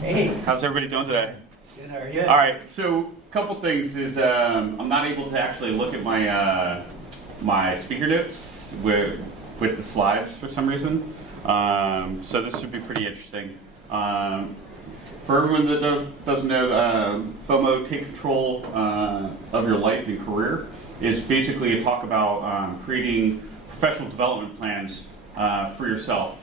Hey, How's everybody doing today? good, how are you? All right, so a couple things is I'm not able to actually look at my my speaker notes with the slides for some reason. So this should be pretty interesting. For everyone that doesn't know, FOMO, Take Control of Your Life and Career, is basically a talk about creating professional development plans for yourself,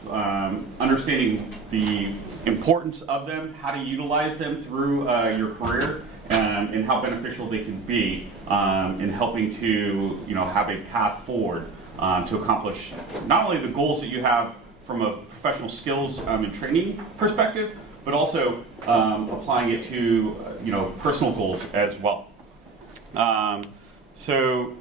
understanding the importance of them, how to utilize them through your career, and how beneficial they can be in helping to have a path forward to accomplish not only the goals that you have from a professional skills and training perspective, but also applying it to personal goals as well. So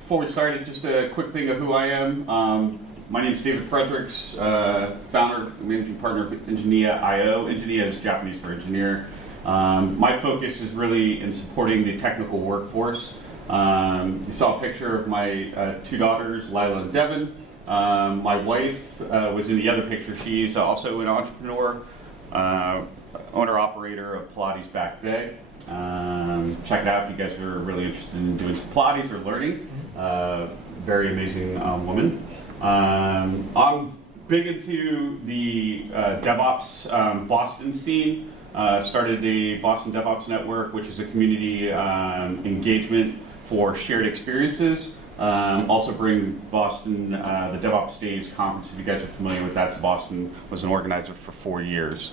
before we started, just a quick thing of who I am. My name is David Fredericks, founder and managing partner of Ingenia.io. Ingenia is Japanese for engineer. My focus is really in supporting the technical workforce. You saw a picture of my two daughters, Lila and Devin. My wife was in the other picture. She's also an entrepreneur, owner-operator of Pilates Back Bay. Check it out if you guys are really interested in doing some Pilates or learning. Very amazing woman. I'm big into the DevOps Boston scene. Started the Boston DevOps Network, which is a community engagement for shared experiences. Also bring Boston, the DevOps Days conference, if you guys are familiar with that, to Boston. Was an organizer for 4 years.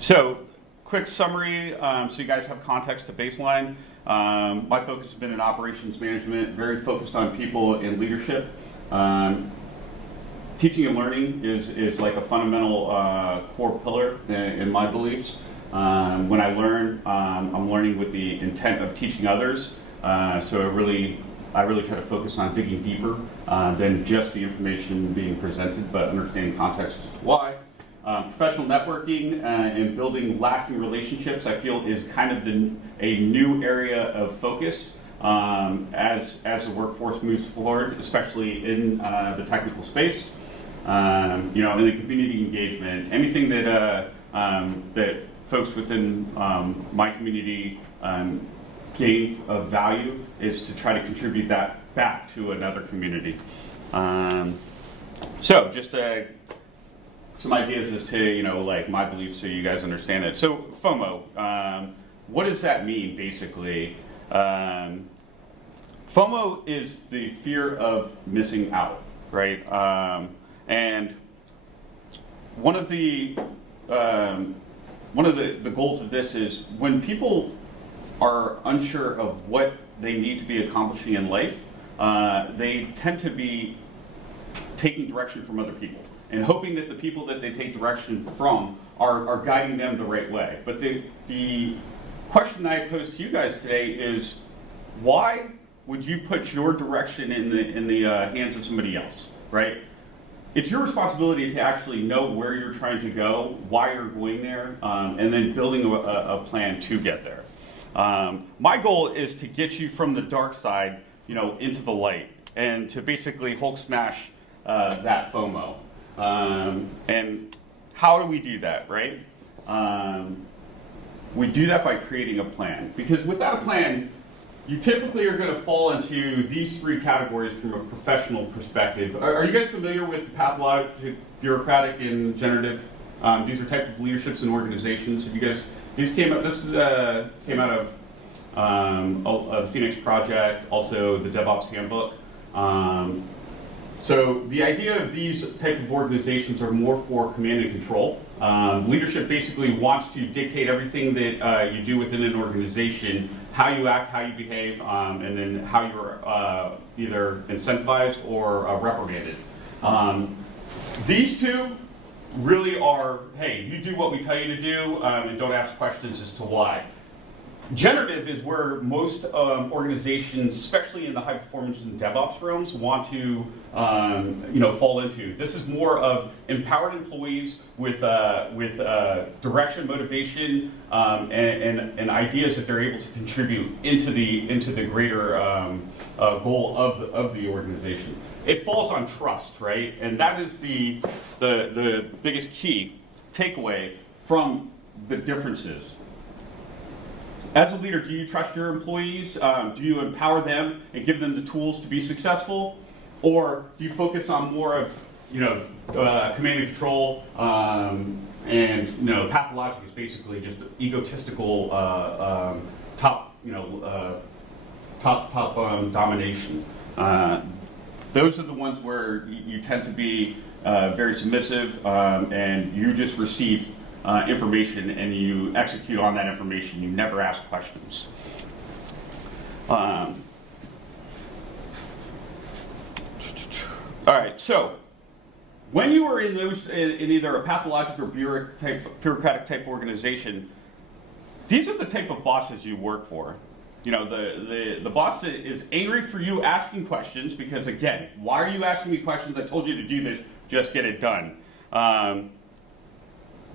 So, quick summary, so you guys have context to baseline. My focus has been in operations management, very focused on people and leadership. Teaching and learning is like a fundamental core pillar in my beliefs. When I learn, I'm learning with the intent of teaching others. So I really try to focus on digging deeper than just the information being presented, but understanding context as to why. Professional networking and building lasting relationships, I feel, is kind of a new area of focus as the workforce moves forward, especially in the technical space. In the community engagement, anything that that folks within my community gain of value is to try to contribute that back to another community. So just some ideas as to like my beliefs, so you guys understand it. So FOMO, what does that mean basically? FOMO is the fear of missing out, right? And one of the goals of this is when people are unsure of what they need to be accomplishing in life, they tend to be taking direction from other people and hoping that the people that they take direction from are guiding them the right way. But the question I pose to you guys today is, why would you put your direction in the hands of somebody else, right? It's your responsibility to actually know where you're trying to go, why you're going there, and then building a plan to get there. My goal is to get you from the dark side, into the light, and to basically Hulk smash that FOMO. And how do we do that, right? We do that by creating a plan, because without a plan, you typically are going to fall into these three categories from a professional perspective. Are you guys familiar with pathologic, bureaucratic, and generative? These are types of leaderships in organizations. Have you guys? This came out of the Phoenix Project, also the DevOps Handbook. So the idea of these type of organizations are more for command and control. Leadership basically wants to dictate everything that you do within an organization, how you act, how you behave, and then how you're either incentivized or reprimanded. These two really are, hey, you do what we tell you to do, and don't ask questions as to why. Generative is where most organizations, especially in the high performance and DevOps realms, want to fall into. This is more of empowered employees with direction, motivation, and ideas that they're able to contribute into the greater goal of the organization. It falls on trust, right? And that is the biggest key. takeaway from the differences. As a leader, do you trust your employees? Do you empower them and give them the tools to be successful? Or do you focus on more of, command and control, and, pathologic is basically just egotistical top domination. Those are the ones where you tend to be very submissive, and you just receive information and you execute on that information. You never ask questions. All right, so when you are in either a pathologic or bureaucratic type organization, these are the type of bosses you work for. The boss is angry for you asking questions because, again, why are you asking me questions? I told you to do this, just get it done.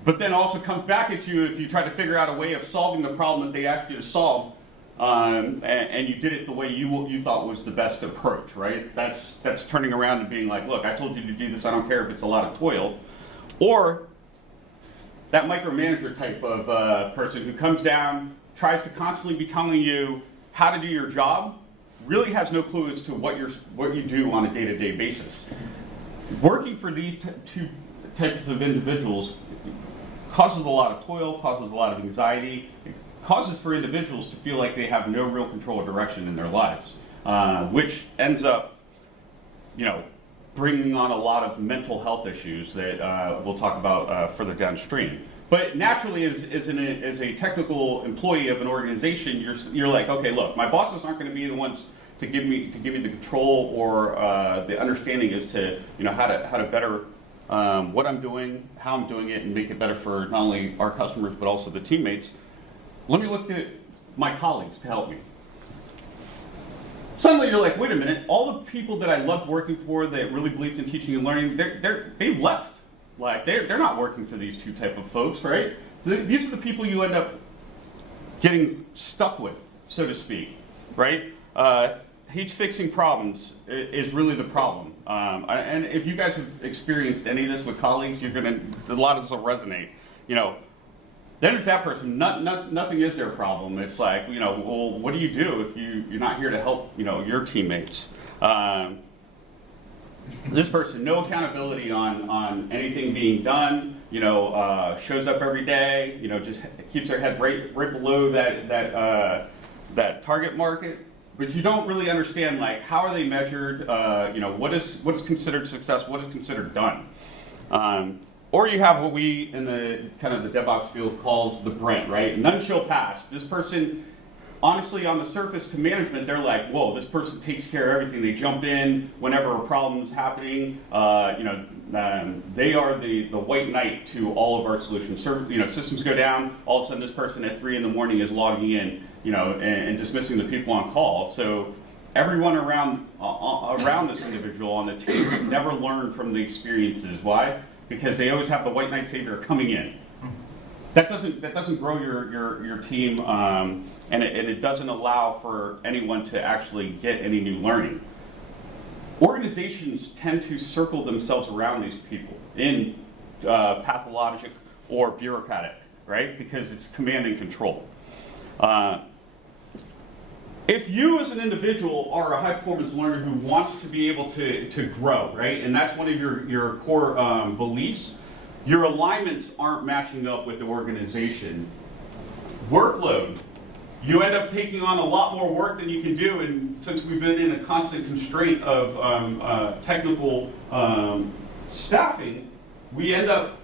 But then also comes back at you if you try to figure out a way of solving the problem that they asked you to solve, and you did it the way you thought was the best approach, right? That's turning around and being like, look, I told you to do this, I don't care if it's a lot of toil. Or that micromanager type of person who comes down, tries to constantly be telling you how to do your job, really has no clue as to what you do on a day-to-day basis. Working for these two types of individuals causes a lot of toil, causes a lot of anxiety. It causes for individuals to feel like they have no real control or direction in their lives, which ends up, bringing on a lot of mental health issues that we'll talk about further downstream. But naturally, as a technical employee of an organization, you're like, okay, look, my bosses aren't going to be the ones to give me the control or the understanding as to how to better what I'm doing, how I'm doing it, and make it better for not only our customers but also the teammates. Let me look at my colleagues to help me. Suddenly you're like, wait a minute, all the people that I loved working for that really believed in teaching and learning, they've left. Like, they're not working for these two type of folks, right? These are the people you end up getting stuck with, so to speak, right? He's fixing problems is really the problem. And if you guys have experienced any of this with colleagues, a lot of this will resonate. Then it's that person, nothing is their problem. It's like, well, what do you do if you're not here to help, your teammates? This person, no accountability on anything being done, shows up every day, just keeps their head right below that target market. But you don't really understand, like, how are they measured? What is considered success? What is considered done? Or you have what we in the kind of the DevOps field calls the Brent, right? None shall pass. This person, honestly, on the surface to management, they're like, whoa, this person takes care of everything. They jump in whenever a problem is happening. They are the white knight to all of our solutions. Systems go down. All of a sudden, this person at 3 a.m. is logging in, and dismissing the people on call. So everyone around this individual on the team never learned from the experiences. Why? Because they always have the white knight savior coming in. That doesn't grow your team, and it doesn't allow for anyone to actually get any new learning. Organizations tend to circle themselves around these people in pathologic or bureaucratic, right? Because it's command and control. If you as an individual are a high performance learner who wants to be able to grow, right, and that's one of your core beliefs, your alignments aren't matching up with the organization. Workload. You end up taking on a lot more work than you can do, and since we've been in a constant constraint of technical staffing, we end up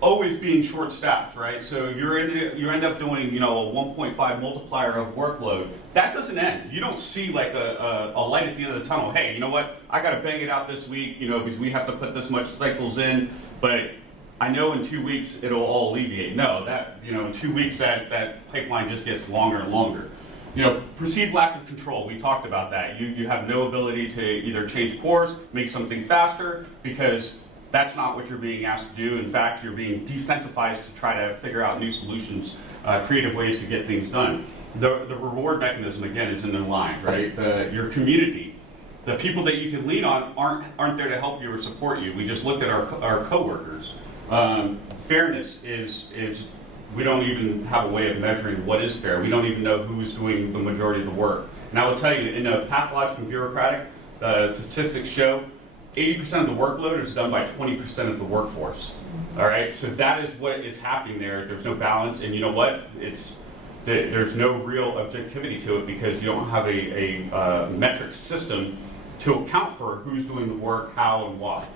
always being short-staffed, right? So you end up doing, a 1.5 multiplier of workload. That doesn't end. You don't see like a light at the end of the tunnel. Hey, you know what? I got to bang it out this week, because we have to put this much cycles in, but I know in 2 weeks it'll all alleviate. No, in 2 weeks that pipeline just gets longer and longer. Perceived lack of control. We talked about that. You have no ability to either change course, make something faster, because that's not what you're being asked to do. In fact, you're being decentralized to try to figure out new solutions, creative ways to get things done. The reward mechanism, again, isn't in line, right? Your community, the people that you can lean on aren't there to help you or support you. We just looked at our coworkers. fairness is we don't even have a way of measuring what is fair. We don't even know who's doing the majority of the work. And I will tell you, in a pathologic and bureaucratic, statistics show 80% of the workload is done by 20% of the workforce. All right, so that is what is happening there. There's no balance, and you know what? There's no real objectivity to it because you don't have a metric system to account for who's doing the work, how, and why.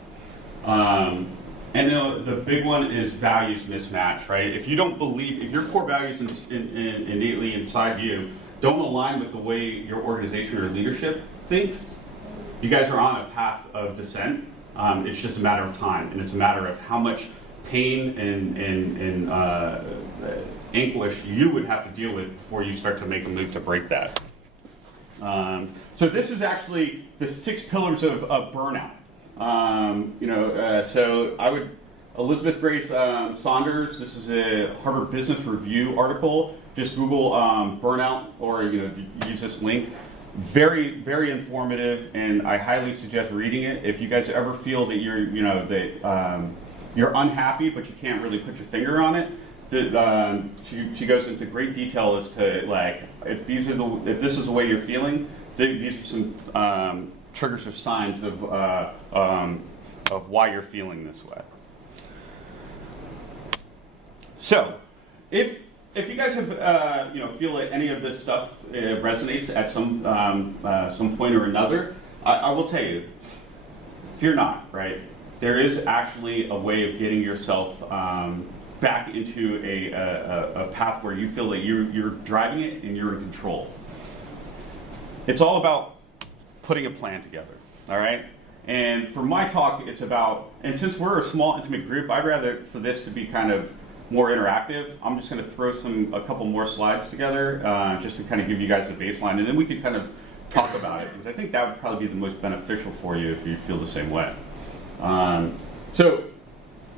And the big one is values mismatch, right? If you don't believe, if your core values innately inside you don't align with the way your organization or leadership thinks, you guys are on a path of descent. It's just a matter of time, and it's a matter of how much pain and anguish you would have to deal with before you start to make a move to break that. So this is actually the 6 pillars of burnout. So I would, Elizabeth Grace Saunders, this is a Harvard Business Review article. Just Google burnout or use this link. Very, very informative, and I highly suggest reading it. If you guys ever feel that you're unhappy but you can't really put your finger on it, she goes into great detail as to like if this is the way you're feeling, these are some triggers or signs of why you're feeling this way. So, if you guys have feel that any of this stuff resonates at some point or another, I will tell you, fear not. Right, there is actually a way of getting yourself back into a path where you feel that you're driving it and you're in control. It's all about putting a plan together, all right? And for my talk, it's about, and since we're a small, intimate group, I'd rather for this to be kind of more interactive. I'm just going to throw a couple more slides together just to kind of give you guys a baseline, and then we could kind of talk about it, because I think that would probably be the most beneficial for you if you feel the same way. So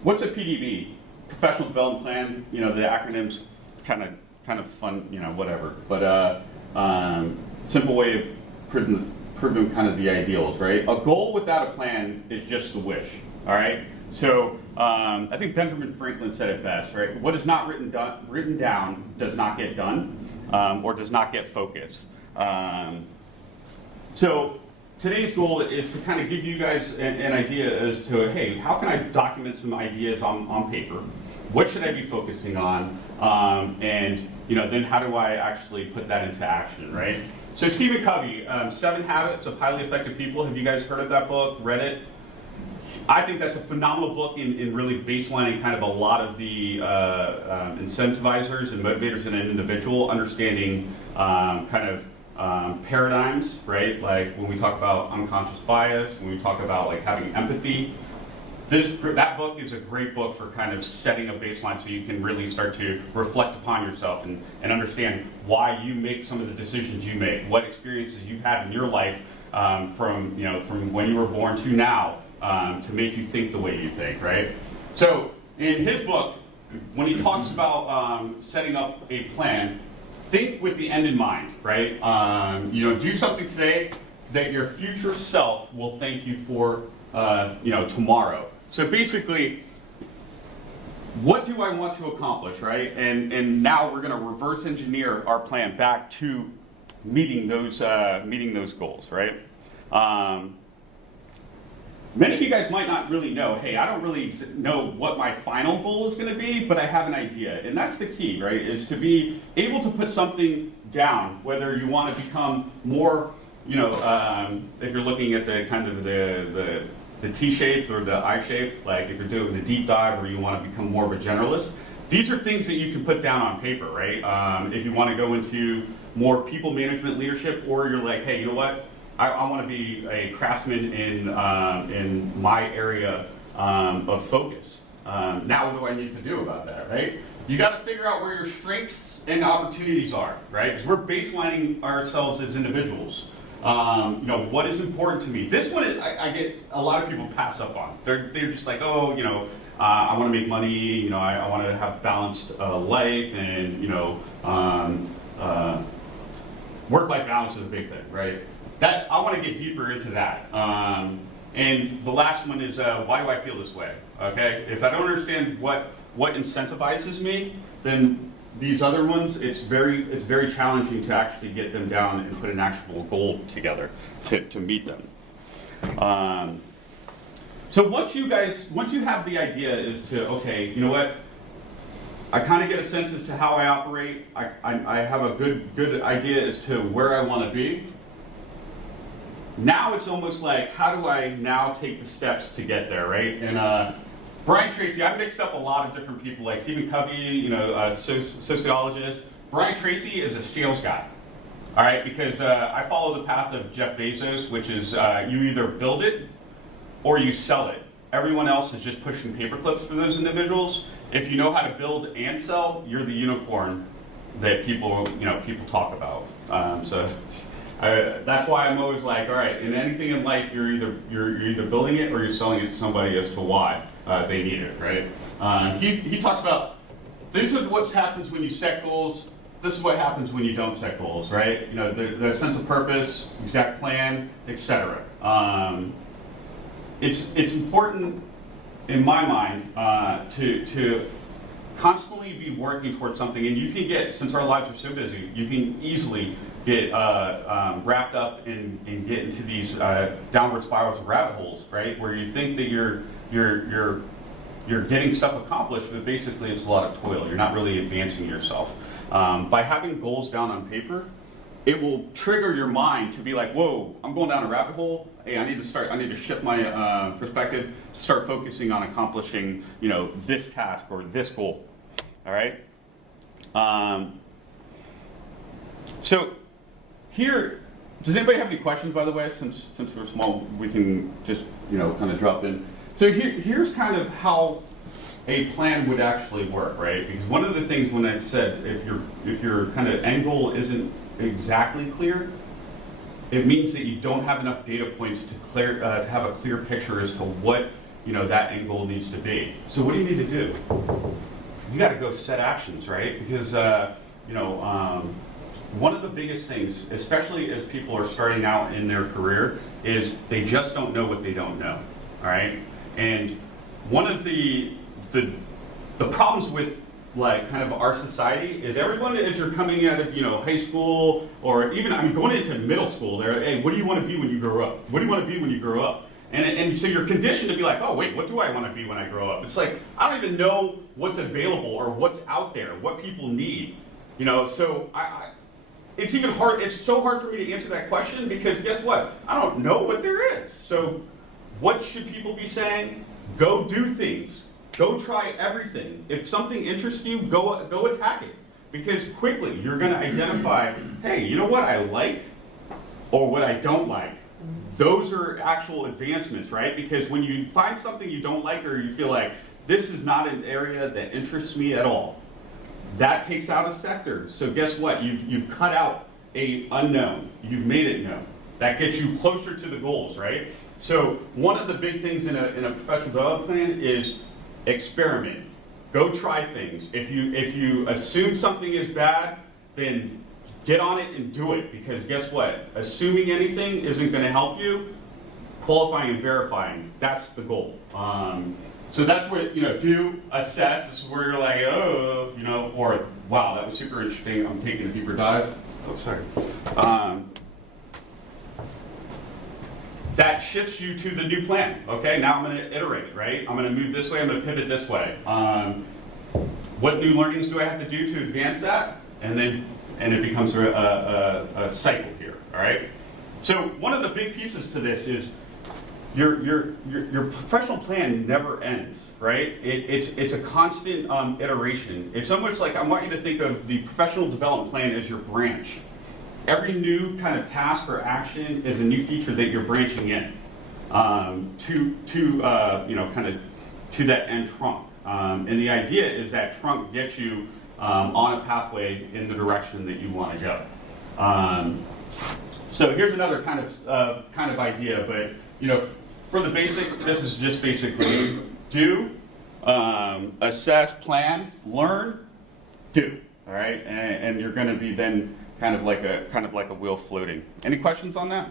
what's a PDB? Professional Development Plan, the acronym's kind of fun, whatever. But simple way of proving kind of the ideals, right? A goal without a plan is just a wish, all right? So I think Benjamin Franklin said it best, right? What is not written down does not get done, or does not get focused. So today's goal is to kind of give you guys an idea as to, hey, how can I document some ideas on paper? What should I be focusing on? And then how do I actually put that into action, right? So Stephen Covey, 7 Habits of Highly Effective People. Have you guys heard of that book, read it? I think that's a phenomenal book in really baselining kind of a lot of the incentivizers and motivators in an individual, understanding paradigms, right? Like when we talk about unconscious bias, when we talk about like having empathy. That book is a great book for kind of setting a baseline so you can really start to reflect upon yourself and understand why you make some of the decisions you make, what experiences you've had in your life from when you were born to now to make you think the way you think, right? So in his book, when he talks about setting up a plan, think with the end in mind, right? Do something today that your future self will thank you for tomorrow. So basically, what do I want to accomplish, right? And now we're going to reverse engineer our plan back to meeting those goals, right? Many of you guys might not really know, hey, I don't really know what my final goal is going to be, but I have an idea. And that's the key, right, is to be able to put something down, whether you want to become more, if you're looking at the kind of the T-shaped or the I-shaped, like if you're doing the deep dive or you want to become more of a generalist, these are things that you can put down on paper, right? If you want to go into more people management leadership, or you're like, hey, you know what? I want to be a craftsman in my area of focus. Now what do I need to do about that, right? You got to figure out where your strengths and opportunities are, right? Because we're baselining ourselves as individuals. What is important to me? This one, I get a lot of people pass up on. They're just like, oh, I want to make money. I want to have balanced life, and work-life balance is a big thing, right? That I want to get deeper into that. And the last one is why do I feel this way? Okay, if I don't understand what what incentivizes me, then these other ones, it's very challenging to actually get them down and put an actual goal together to meet them. So once you have the idea as to, okay, you know what, I kind of get a sense as to how I operate, I have a good idea as to where I want to be. Now it's almost like, how do I now take the steps to get there, right? And Brian Tracy, I've mixed up a lot of different people, like Stephen Covey, you know, sociologist. Brian Tracy is a sales guy, all right? Because I follow the path of Jeff Bezos, which is you either build it or you sell it. Everyone else is just pushing paper clips for those individuals. If you know how to build and sell, you're the unicorn that people talk about. That's why I'm always like, all right, in anything in life, you're either building it or you're selling it to somebody as to why they need it, right? He talks about, this is what happens when you set goals. This is what happens when you don't set goals, right? You know, the sense of purpose, exact plan, etc. It's important, in my mind, to constantly be working towards something. And you can get, since our lives are so busy, you can easily get wrapped up and get into these downward spirals of rabbit holes, right? Where you think that you're getting stuff accomplished, but basically it's a lot of toil. You're not really advancing yourself. By having goals down on paper, it will trigger your mind to be like, whoa, I'm going down a rabbit hole. Hey, I need to shift my perspective, start focusing on accomplishing, you know, this task or this goal. All right. So here, does anybody have any questions, by the way? Since we're small, we can just, you know, kind of drop in. So here's kind of how a plan would actually work, right? Because one of the things when I said if your kind of end goal isn't exactly clear, it means that you don't have enough data points to have a clear picture as to what, you know, that end goal needs to be. So what do you need to do? You got to go set actions, right? Because one of the biggest things, especially as people are starting out in their career, is they just don't know what they don't know. All right, and one of the problems with like kind of our society is everyone, as you're coming out of, you know, high school or even, I mean, going into middle school, they're, hey, what do you want to be when you grow up? What do you want to be when you grow up? And so you're conditioned to be like, oh wait, what do I want to be when I grow up? It's like, I don't even know what's available or what's out there, what people need, you know. So it's even hard. It's so hard for me to answer that question because guess what? I don't know what there is. So what should people be saying? Go do things. Go try everything. If something interests you, go attack it. Because quickly you're going to identify, hey, you know what I like or what I don't like. Those are actual advancements, right? Because when you find something you don't like or you feel like this is not an area that interests me at all, that takes out a sector. So guess what? You've cut out a unknown. You've made it known. That gets you closer to the goals, right? So one of the big things in a professional development plan is experiment. Go try things. If you assume something is bad, then get on it and do it. Because guess what? Assuming anything isn't going to help you. Qualifying and verifying, that's the goal. So that's what, you know, do, assess. This is where you're like, oh, you know, or wow, that was super interesting. I'm taking a deeper dive. Oh, sorry. That shifts you to the new plan. Okay, now I'm going to iterate, right? I'm going to move this way, I'm going to pivot this way. What new learnings do I have to do to advance that? And it becomes a cycle here, all right? So one of the big pieces to this is your professional plan never ends, right? It's a constant iteration. It's almost like I want you to think of the professional development plan as your branch. Every new kind of task or action is a new feature that you're branching in to that end trunk. And the idea is that trunk gets you on a pathway in the direction that you want to go. So here's another kind of idea, but you know, for the basic, this is just basically do, assess, plan, learn, do. All right, and you're going to be then kind of like a wheel floating. Any questions on that?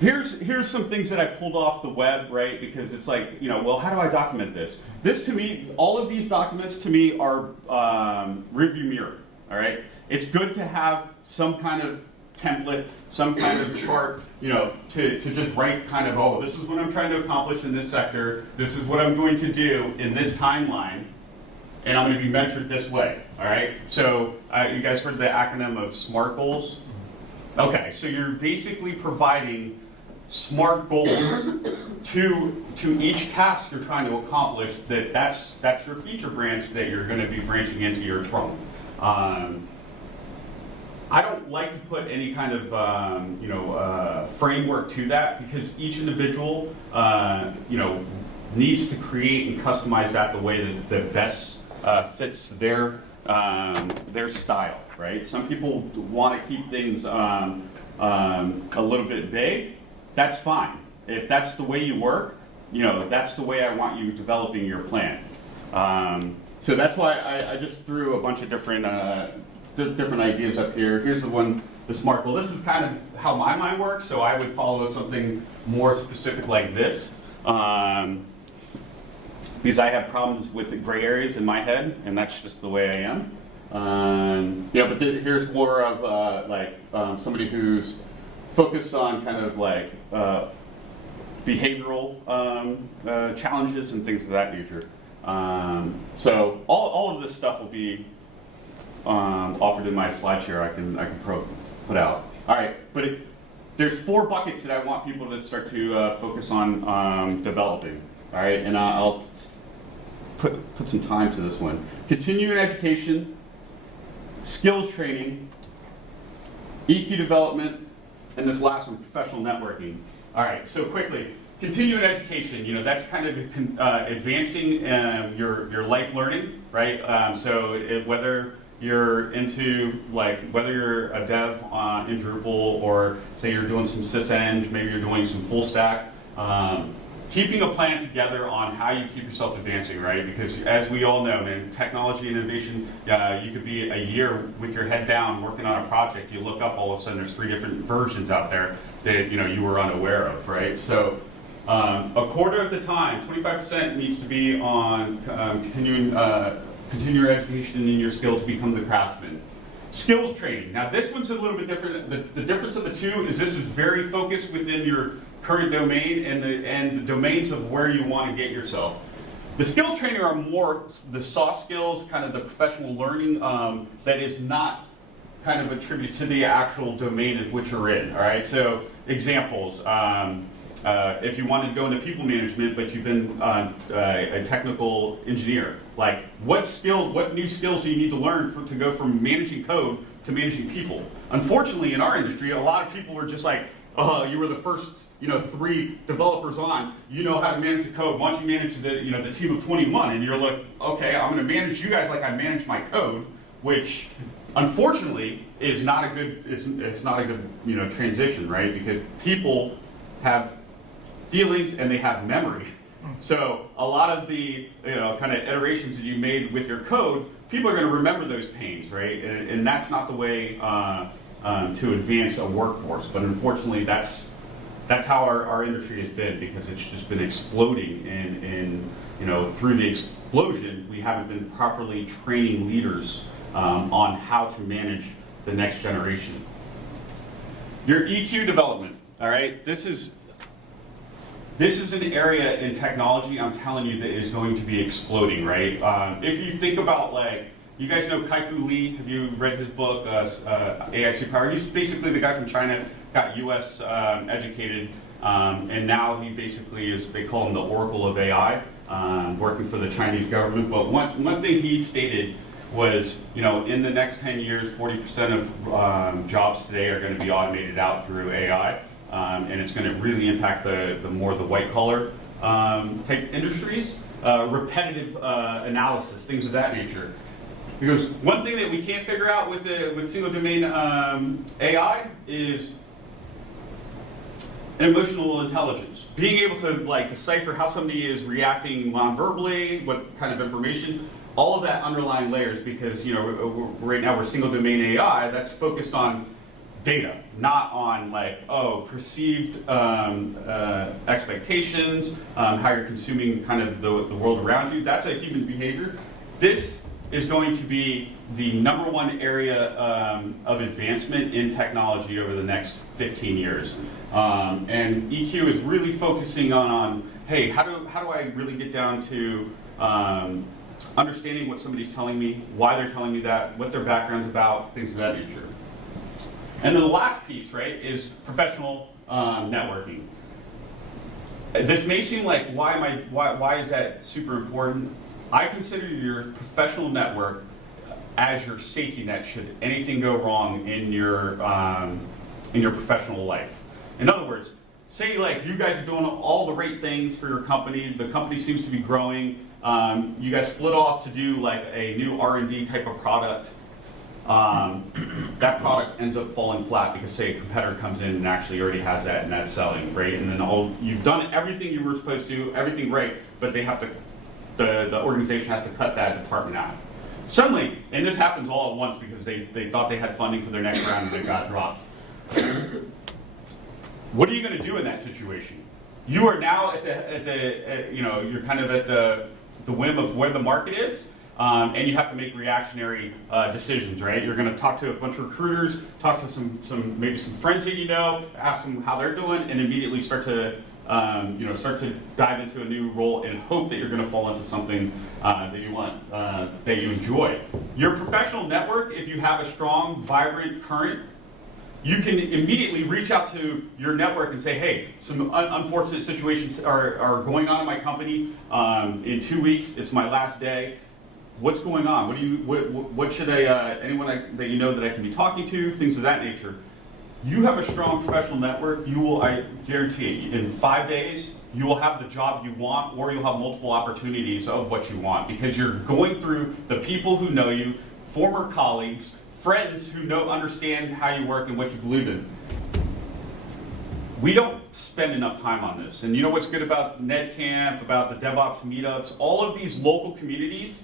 Here's some things that I pulled off the web, right? Because it's like, well, how do I document this? This to me, all of these documents to me are rearview mirror, all right? It's good to have some kind of template, some kind of chart, to just write kind of, oh, this is what I'm trying to accomplish in this sector, this is what I'm going to do in this timeline, and I'm going to be measured this way, all right? So you guys heard the acronym of SMART goals? Okay, so you're basically providing SMART goals to each task you're trying to accomplish. That's your feature branch that you're going to be branching into your trunk. I don't like to put any kind of framework to that, because each individual needs to create and customize that the way that best fits their style, right? Some people want to keep things a little bit vague. That's fine. If that's the way you work, that's the way I want you developing your plan. So that's why I just threw a bunch of different ideas up here. Here's the one, the SMART goal. This is kind of how my mind works, so I would follow something more specific like this. Because I have problems with the gray areas in my head, and that's just the way I am. But here's more of somebody who's focused on kind of like behavioral challenges and things of that nature. So all of this stuff will be offered in my slideshare. I can put out. All right, but there's 4 buckets that I want people to start to focus on developing. All right, and I'll put some time to this one. Continuing education, skills training, EQ development, and this last one, professional networking. All right, so quickly, continuing education, that's kind of advancing your life learning, right? Whether you're into, whether you're a dev in Drupal, or say you're doing some syseng, maybe you're doing some full stack, keeping a plan together on how you keep yourself advancing, right? Because as we all know, man, technology and innovation, you could be a year with your head down working on a project. You look up, all of a sudden there's 3 different versions out there that you were unaware of, right? So a quarter of the time, 25% needs to be on continue your education in your skill to become the craftsman. Skills training. Now this one's a little bit different. The difference of the two is this is very focused within your current domain and the domains of where you want to get yourself. The skills training are more the soft skills, kind of the professional learning that is not kind of attributed to the actual domain of which you're in. All right, so examples. If you wanted to go into people management, but you've been a technical engineer, like what new skills do you need to learn to go from managing code to managing people? Unfortunately, in our industry, a lot of people were just like, you were the first, 3 developers on. You know how to manage the code. Why don't you manage the team of 21? And you're like, okay, I'm going to manage you guys like I manage my code, which unfortunately is not a good transition, right? Because people have feelings and they have memory. So a lot of the kind of iterations that you made with your code, people are going to remember those pains, right? And that's not the way to advance a workforce. But unfortunately, that's how our industry has been, because it's just been exploding. And through the explosion, we haven't been properly training leaders on how to manage the next generation. Your EQ development. All right, this is an area in technology, I'm telling you, that is going to be exploding, right? If you think about, you guys know Kai-Fu Lee. Have you read his book, AI Superpower? He's basically the guy from China, got US educated, and now he basically is, they call him the Oracle of AI, working for the Chinese government. But one thing he stated was, in the next 10 years, 40% of jobs today are going to be automated out through AI. And it's going to really impact the white collar type industries, repetitive analysis, things of that nature. Because one thing that we can't figure out with single domain AI is emotional intelligence. Being able to decipher how somebody is reacting non-verbally, what kind of information, all of that underlying layers. Because right now we're single domain AI that's focused on data, not on like, oh, perceived expectations, how you're consuming kind of the world around you. That's a human behavior. This is going to be the #1 area of advancement in technology over the next 15 years. And EQ is really focusing on hey, how do I really get down to understanding what somebody's telling me, why they're telling me that, what their background's about, things of that nature. And then the last piece, right, is professional networking. This may seem like why is that super important? I consider your professional network as your safety net should anything go wrong in your professional life. In other words, say like you guys are doing all the right things for your company, the company seems to be growing, you guys split off to do like a new R&D type of product. That product ends up falling flat because say a competitor comes in and actually already has that and that's selling, right? And then you've done everything you were supposed to do, everything right, but they have to, the organization has to cut that department out. Suddenly, and this happens all at once because they thought they had funding for their next round and it got dropped. What are you going to do in that situation? You are now you're kind of at the whim of where the market is, and you have to make reactionary decisions, right? You're going to talk to a bunch of recruiters, talk to maybe some friends that you know, ask them how they're doing, and immediately start to dive into a new role and hope that you're going to fall into something that you want, that you enjoy. Your professional network, if you have a strong, vibrant current, you can immediately reach out to your network and say, hey, some unfortunate situations are going on in my company. In 2 weeks, it's my last day. What's going on? What should anyone that you know that I can be talking to? Things of that nature. You have a strong professional network, I guarantee, in 5 days, you will have the job you want, or you'll have multiple opportunities of what you want, because you're going through the people who know you, former colleagues, friends who understand how you work and what you believe in. We don't spend enough time on this. And you know what's good about NetCamp, about the DevOps meetups, all of these local communities,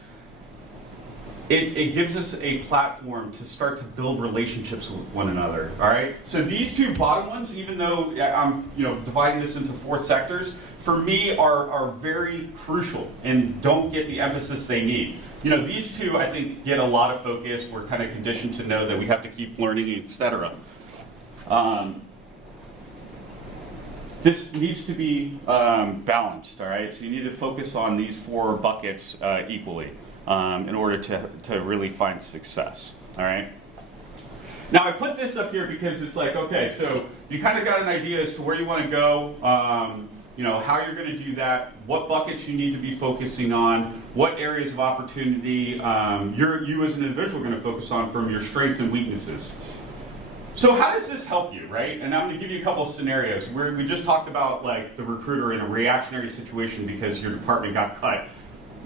it gives us a platform to start to build relationships with one another, all right? So these two bottom ones, even though I'm dividing this into 4 sectors, for me are very crucial and don't get the emphasis they need. These two, I think, get a lot of focus. We're kind of conditioned to know that we have to keep learning, etc. This needs to be balanced, all right? So you need to focus on these 4 buckets equally. In order to really find success, all right? Now I put this up here because it's like, okay, so you kind of got an idea as to where you want to go, how you're going to do that, what buckets you need to be focusing on, what areas of opportunity you as an individual are going to focus on from your strengths and weaknesses. So how does this help you, right? And I'm going to give you a couple of scenarios. We just talked about like the recruiter in a reactionary situation because your department got cut,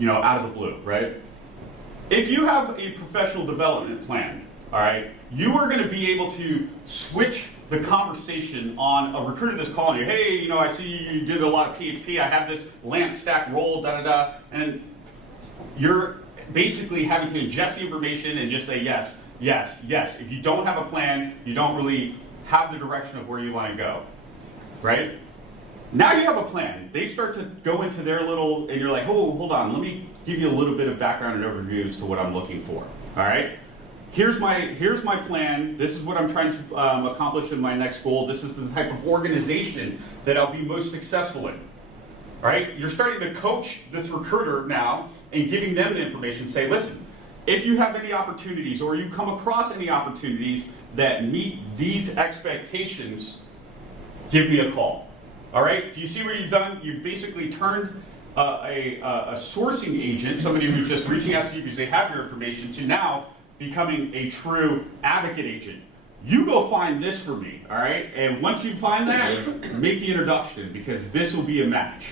out of the blue, right? If you have a professional development plan, all right, you are going to be able to switch the conversation on a recruiter that's calling you. Hey, I see you did a lot of PHP. I have this LAMP stack role, and you're basically having to ingest the information and just say yes, yes, yes. If you don't have a plan, you don't really have the direction of where you want to go, right? Now you have a plan. They start to go into their little, and you're like, oh, hold on, let me give you a little bit of background and overview as to what I'm looking for, all right? Here's my plan. This is what I'm trying to accomplish in my next goal. This is the type of organization that I'll be most successful in, all right? You're starting to coach this recruiter now and giving them the information. Say, listen, if you have any opportunities or you come across any opportunities that meet these expectations, give me a call. All right, do you see what you've done? You've basically turned a sourcing agent, somebody who's just reaching out to you because they have your information, to now becoming a true advocate agent. You go find this for me, all right? And once you find that, make the introduction because this will be a match.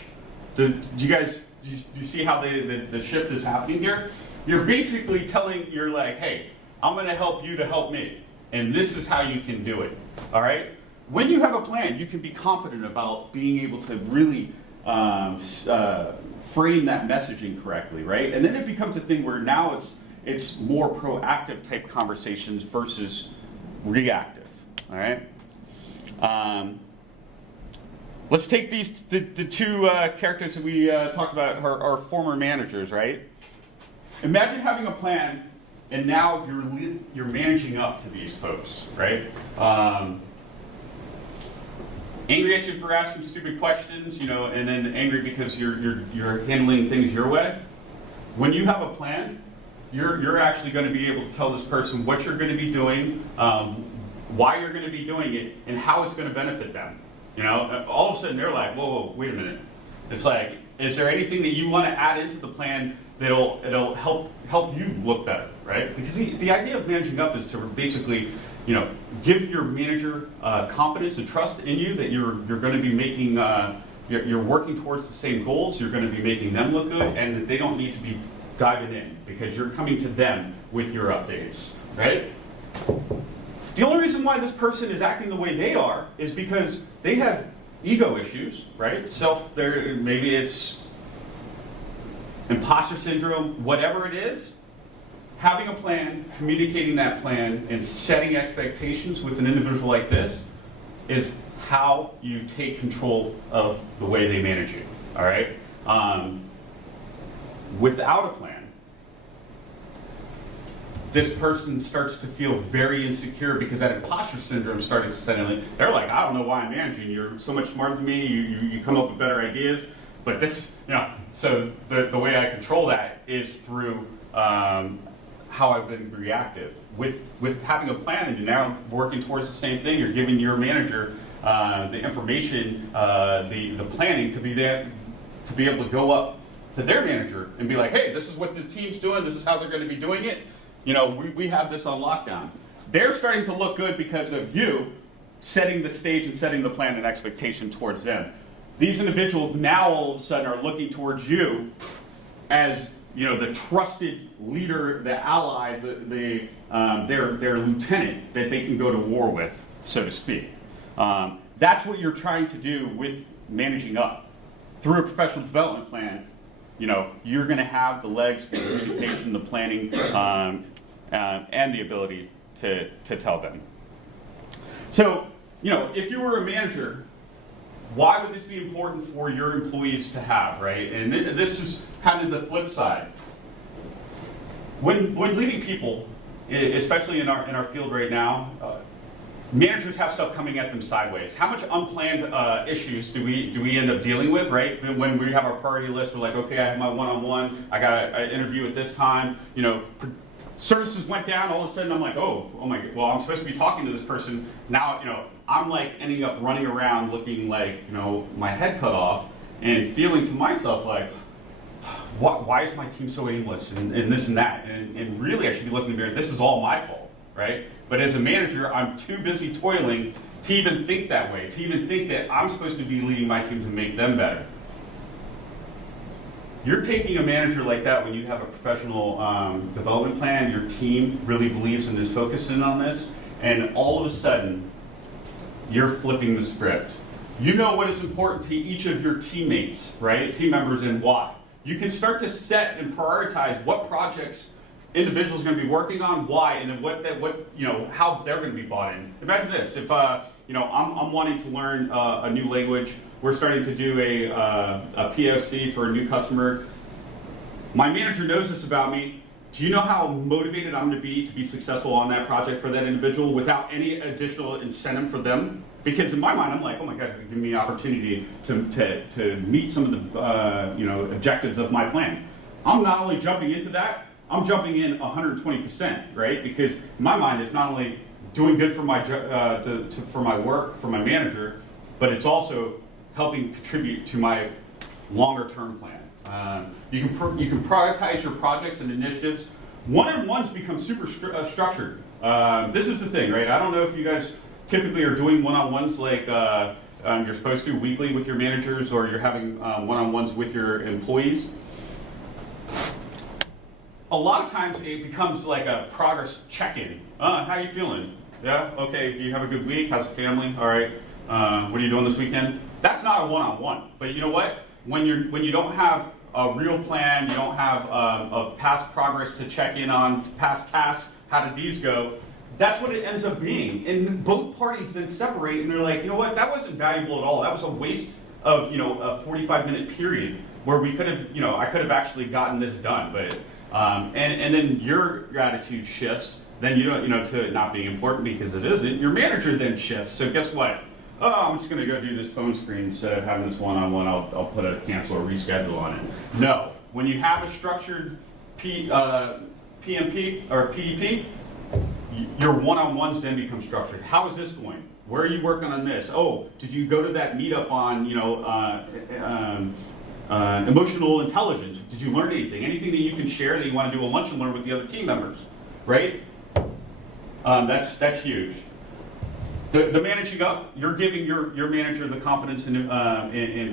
Do you see how the shift is happening here? You're basically you're like, hey, I'm going to help you to help me. And this is how you can do it, all right? When you have a plan, you can be confident about being able to really frame that messaging correctly, right? And then it becomes a thing where now it's more proactive type conversations versus reactive, All right. Let's take the two characters that we talked about, our former managers, right? Imagine having a plan, and now you're managing up to these folks, right? Angry at you for asking stupid questions, and then angry because you're handling things your way. When you have a plan, you're actually going to be able to tell this person what you're going to be doing, why you're going to be doing it, and how it's going to benefit them. All of a sudden they're like, whoa, wait a minute. It's like, is there anything that you want to add into the plan that'll help you look better, right? Because the idea of managing up is to basically, give your manager confidence and trust in you that you're going to be making, you're working towards the same goals, you're going to be making them look good, and that they don't need to be diving in because you're coming to them with your updates, right? The only reason why this person is acting the way they are is because they have ego issues, right? Maybe it's imposter syndrome, whatever it is. Having a plan, communicating that plan, and setting expectations with an individual like this is how you take control of the way they manage you, all right? Without a plan, this person starts to feel very insecure because that imposter syndrome started to set in. They're like, I don't know why I'm managing. You're so much smarter than me. You come up with better ideas. But this, so the way I control that is through how I've been reactive. With having a plan and you're now working towards the same thing, you're giving your manager the information, the planning to be able to go up to their manager and be like, hey, this is what the team's doing. This is how they're going to be doing it. We have this on lockdown. They're starting to look good because of you setting the stage and setting the plan and expectation towards them. These individuals now all of a sudden are looking towards you as the trusted leader, the ally, their lieutenant that they can go to war with, so to speak. That's what you're trying to do with managing up. Through a professional development plan, you're going to have the legs, the communication, the planning, and the ability to tell them. So, if you were a manager, why would this be important for your employees to have, right? And this is kind of the flip side. When leading people, especially in our field right now, managers have stuff coming at them sideways. How much unplanned issues do we end up dealing with, right? When we have our priority list, we're like, okay, I have my one-on-one, I got an interview at this time, services went down, all of a sudden I'm like, oh my God, well, I'm supposed to be talking to this person. Now, I'm like ending up running around looking like, my head cut off and feeling to myself like, why is my team so aimless and this and that? And really I should be looking in the mirror, this is all my fault, right? But as a manager, I'm too busy toiling to even think that way, to even think that I'm supposed to be leading my team to make them better. You're taking a manager like that when you have a professional development plan, your team really believes and is focusing on this, and all of a sudden, you're flipping the script. You know what is important to each of your teammates, right? Team members, and why. You can start to set and prioritize what projects individuals are going to be working on, why, and then how they're going to be bought in. Imagine this: if I'm wanting to learn a new language, we're starting to do a POC for a new customer. My manager knows this about me. Do you know how motivated I'm going to be successful on that project for that individual without any additional incentive for them? Because in my mind, I'm like, oh my gosh, it's giving me an opportunity to meet some of the objectives of my plan. I'm not only jumping into that, I'm jumping in 120%, right? Because in my mind, it's not only doing good for my for my work, for my manager, but it's also helping contribute to my longer-term plan. You can prioritize your projects and initiatives. One-on-ones become super structured. This is the thing, right? I don't know if you guys typically are doing one-on-ones like you're supposed to weekly with your managers, or you're having one-on-ones with your employees. A lot of times it becomes like a progress check-in. How you feeling? Yeah? Okay. Do you have a good week? How's the family? All right. What are you doing this weekend? That's not a one-on-one. But you know what? When you don't have a real plan, you don't have a past progress to check in on, past tasks, how did these go? that's what it ends up being. And both parties then separate and they're like, you know what, that wasn't valuable at all. That was a waste of, you know, a 45-minute period where we could have, you know, I could have actually gotten this done. But, and then your attitude shifts, then you don't, you know, to it not being important because it isn't. Your manager then shifts. So guess what? Oh, I'm just going to go do this phone screen instead of having this one-on-one. I'll put a cancel or reschedule on it. No. When you have a structured PMP or PEP, your one-on-ones then become structured. How is this going? Where are you working on this? Oh, did you go to that meetup on, you know, emotional intelligence? Did you learn anything? Anything that you can share that you want to do a lunch and learn with the other team members, right? That's huge. The managing up, you're giving your manager the confidence in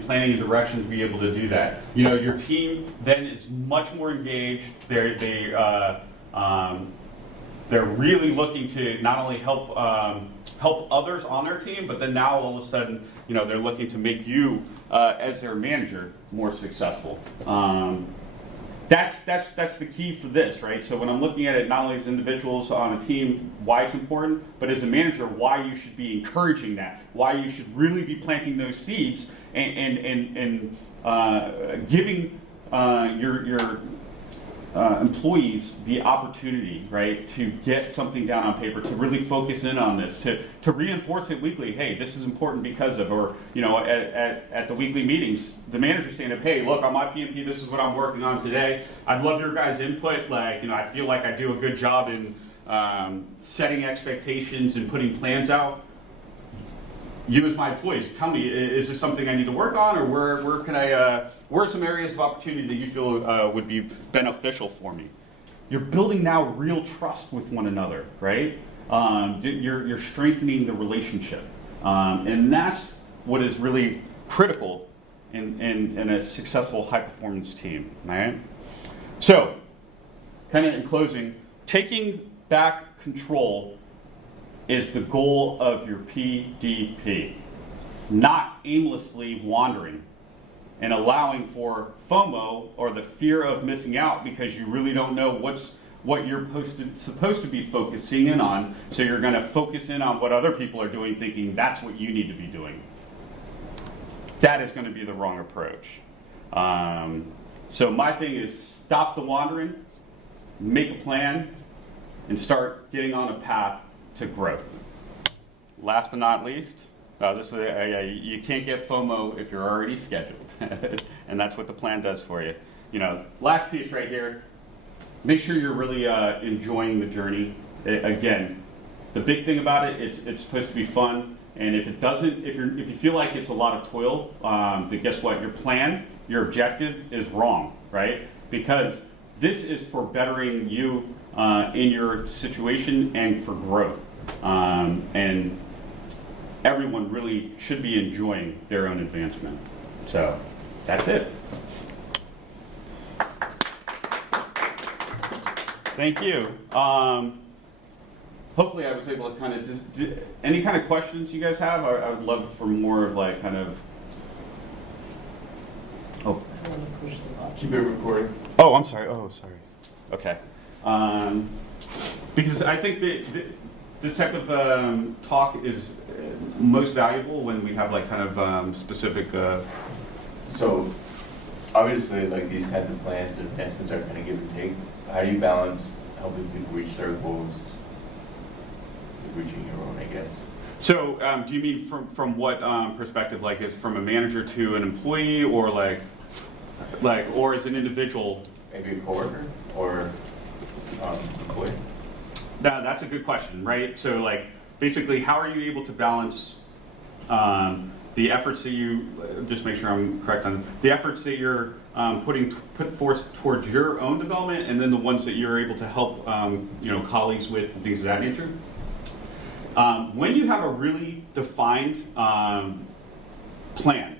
planning and direction to be able to do that. You know, your team then is much more engaged. They're really looking to not only help others on their team, but then now all of a sudden, you know, they're looking to make you as their manager more successful. That's the key for this, right? So when I'm looking at it, not only as individuals on a team, why it's important, but as a manager, why you should be encouraging that, why you should really be planting those seeds and giving your employees the opportunity, right, to get something down on paper, to really focus in on this, to reinforce it weekly. Hey, this is important because of, or you know, at the weekly meetings, the manager stand up. Hey, look, on my PMP, this is what I'm working on today. I'd love your guys' input. Like, you know, I feel like I do a good job in setting expectations and putting plans out. You as my employees, tell me, is this something I need to work on, or where can I? Where are some areas of opportunity that you feel would be beneficial for me? You're building now real trust with one another, right? You're strengthening the relationship, and that's what is really critical in a successful high-performance team, right? So, kind of in closing, taking back control is the goal of your PDP, not aimlessly wandering and allowing for FOMO, or the fear of missing out, because you really don't know what you're supposed to be focusing in on, so you're going to focus in on what other people are doing, thinking that's what you need to be doing. That is going to be the wrong approach. So my thing is, stop the wandering, make a plan, and start getting on a path to growth. Last but not least, you can't get FOMO if you're already scheduled, and that's what the plan does for you. You know, last piece right here. Make sure you're really enjoying the journey. Again, the big thing about it, it's supposed to be fun. And if it doesn't, if you feel like it's a lot of toil, then guess what? Your plan, your objective is wrong, right? Because this is for bettering you in your situation and for growth. And everyone really should be enjoying their own advancement. So that's it. Thank you. Hopefully I was able to kind of any kind of questions you guys have. I would love for more of like kind of. Oh. Keep it recording. Oh, I'm sorry. Oh, sorry. Okay. Because I think that this type of talk is most valuable when we have like kind of specific. So obviously, like these kinds of plans and advancements are kind of give and take. How do you balance helping people reach their goals with reaching your own, I guess? So do you mean from what perspective? Like, is from a manager to an employee, or like, or as an individual? Maybe a coworker or employee. Now, that's a good question, right? So, like, basically, how are you able to balance the efforts that you, just make sure I'm correct on, the efforts that you're put forth towards your own development, and then the ones that you're able to help colleagues with and things of that nature? When you have a really defined plan,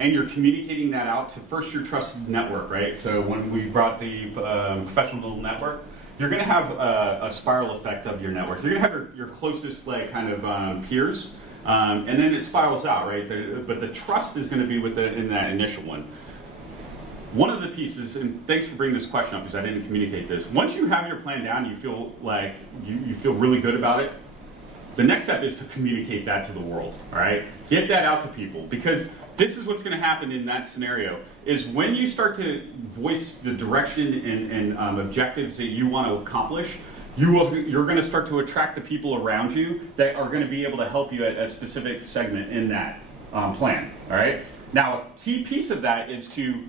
and you're communicating that out to first your trusted network, right? So when we brought the professional network, you're going to have a spiral effect of your network. You're going to have your closest like kind of peers, and then it spirals out, right? But the trust is going to be in that initial one. one of the pieces, and thanks for bringing this question up because I didn't communicate this. Once you have your plan down, you feel like you feel really good about it. The next step is to communicate that to the world, all right? Get that out to people, because this is what's going to happen in that scenario, is when you start to voice the direction and objectives that you want to accomplish, you're going to start to attract the people around you that are going to be able to help you at a specific segment in that plan, all right? Now, a key piece of that is to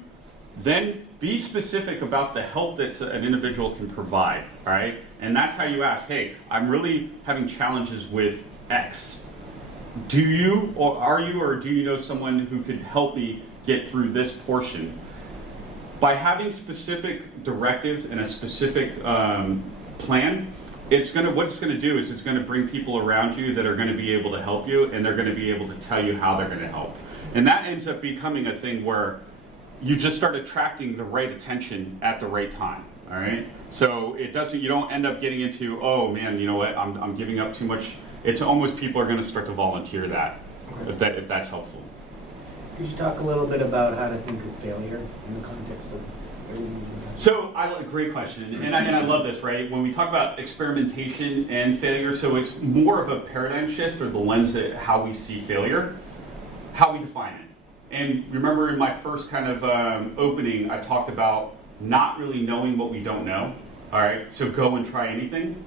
then be specific about the help that an individual can provide, all right? And that's how you ask, hey, I'm really having challenges with X. Do you, or are you, or do you know someone who could help me get through this portion? By having specific directives and a specific plan, what it's going to do is it's going to bring people around you that are going to be able to help you, and they're going to be able to tell you how they're going to help. And that ends up becoming a thing where you just start attracting the right attention at the right time, all right? So you don't end up getting into, oh man, you know what, I'm giving up too much. It's almost people are going to start to volunteer that, okay, if that's helpful. Could you talk a little bit about how to think of failure in the context of everything? So, great question, and I love this, right? When we talk about experimentation and failure, so it's more of a paradigm shift, or the lens at how we see failure, how we define it. And remember in my first kind of opening, I talked about not really knowing what we don't know, all right? So go and try anything.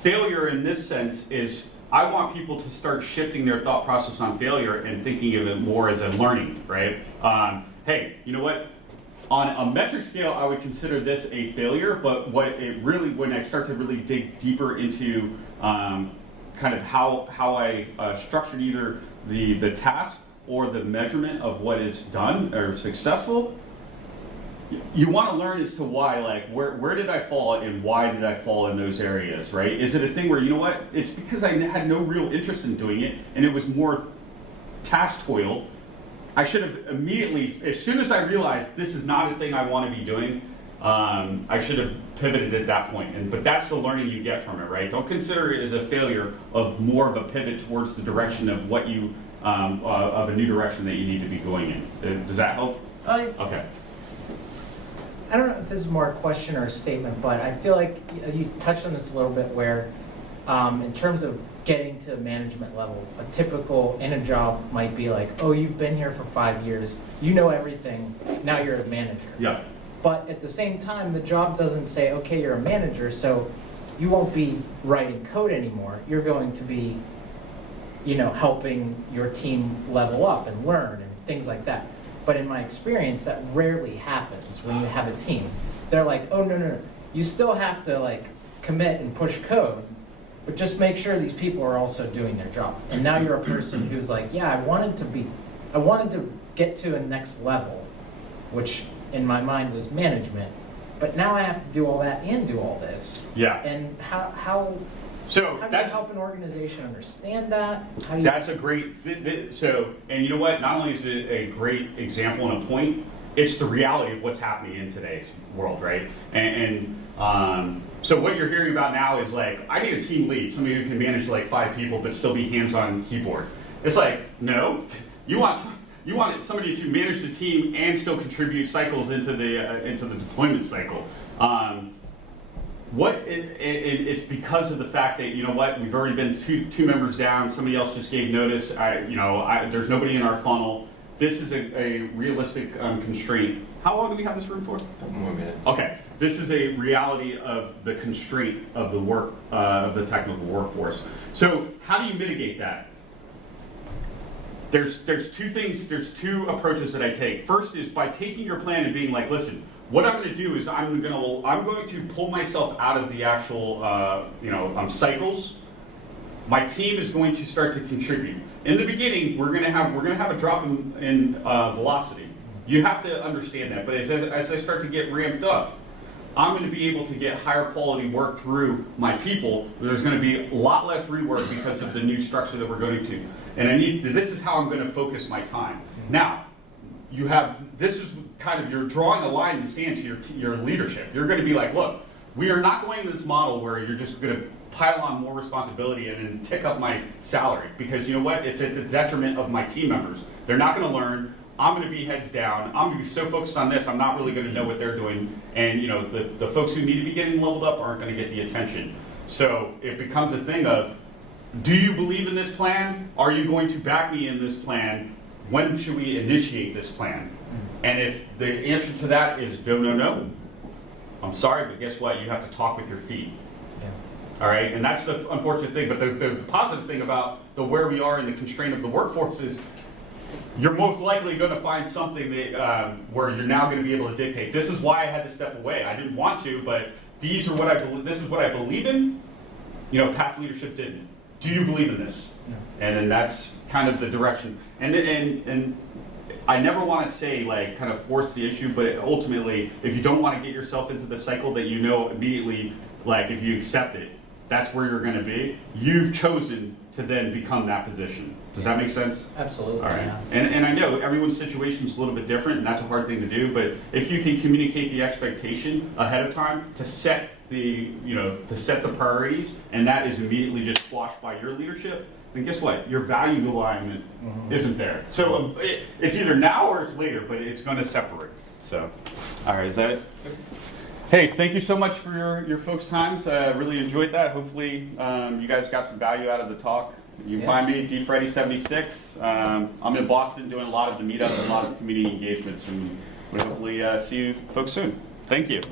Failure in this sense is, I want people to start shifting their thought process on failure and thinking of it more as a learning, right? Hey, you know what? On a metric scale, I would consider this a failure, but when I start to really dig deeper into kind of how I structured either the task or the measurement of what is done or successful, you want to learn as to why, like, where did I fall and why did I fall in those areas, right? Is it a thing where, you know what, it's because I had no real interest in doing it and it was more task toil. I should have immediately, as soon as I realized this is not a thing I want to be doing, I should have pivoted at that point. But that's the learning you get from it, right? Don't consider it as a failure of more of a pivot towards the direction of what you, of a new direction that you need to be going in. Does that help? Okay. I don't know if this is more a question or a statement, but I feel like you touched on this a little bit where, in terms of getting to management level, a typical in a job might be like, oh, you've been here for 5 years, you know everything, now you're a manager. Yeah. But at the same time, the job doesn't say, okay, you're a manager, so you won't be writing code anymore. You're going to be, helping your team level up and learn and things like that. But in my experience, that rarely happens when you have a team. They're like, oh, no. You still have to commit and push code, but just make sure these people are also doing their job. And now you're a person who's like, yeah, I wanted to get to a next level, which in my mind was management, but now I have to do all that and do all this. Yeah. And how do you help an organization understand that? That's a great, and you know what, not only is it a great example and a point, it's the reality of what's happening in today's world, right? So what you're hearing about now is like, I need a team lead, somebody who can manage 5 people but still be hands-on keyboard. It's like, no, you want somebody to manage the team and still contribute cycles into the deployment cycle. It's because of the fact that, you know what, we've already been two members down, somebody else just gave notice, there's nobody in our funnel. This is a realistic constraint. How long do we have this room for? A couple more minutes. Okay, this is a reality of the constraint of the work, of the technical workforce. So how do you mitigate that? There's two approaches that I take. First is by taking your plan and being like, listen, what I'm going to do is I'm going to pull myself out of the actual cycles. My team is going to start to contribute. In the beginning, we're going to have a drop in velocity. You have to understand that. But as I start to get ramped up, I'm going to be able to get higher quality work through my people. There's going to be a lot less rework because of the new structure that we're going to. And this is how I'm going to focus my time. Now, this is kind of, you're drawing a line in the sand to your leadership. You're going to be like, look, we are not going to this model where you're just going to pile on more responsibility and then tick up my salary, because you know what, it's at the detriment of my team members. They're not going to learn. I'm going to be heads down. I'm going to be so focused on this, I'm not really going to know what they're doing. And the folks who need to be getting leveled up aren't going to get the attention. So it becomes a thing of, do you believe in this plan? Are you going to back me in this plan? When should we initiate this plan? And if the answer to that is no, no, no, I'm sorry, but guess what? You have to talk with your feet. Yeah. All right, and that's the unfortunate thing. But the positive thing about where we are in the constraint of the workforce is you're most likely going to find something that where you're now going to be able to dictate. This is why I had to step away. I didn't want to, but these are what I believe. This is what I believe in. Past leadership didn't. Do you believe in this? No. And then that's kind of the direction. And I never want to say like kind of force the issue, but ultimately, if you don't want to get yourself into the cycle that immediately, like if you accept it, that's where you're going to be. You've chosen to then become that position. Does that make sense? Absolutely. All right. Yeah. And I know everyone's situation is a little bit different, and that's a hard thing to do. But if you can communicate the expectation ahead of time to set the priorities, and that is immediately just squashed by your leadership, then guess what? Your value alignment isn't there. So it's either now or it's later, but it's going to separate. So, all right, is that it? Hey, thank you so much for your folks' times. Really enjoyed that. Hopefully, you guys got some value out of the talk. You can find me, DFreddy76. I'm in Boston doing a lot of the meetups, a lot of community engagements, and we'll hopefully see you folks soon. Thank you.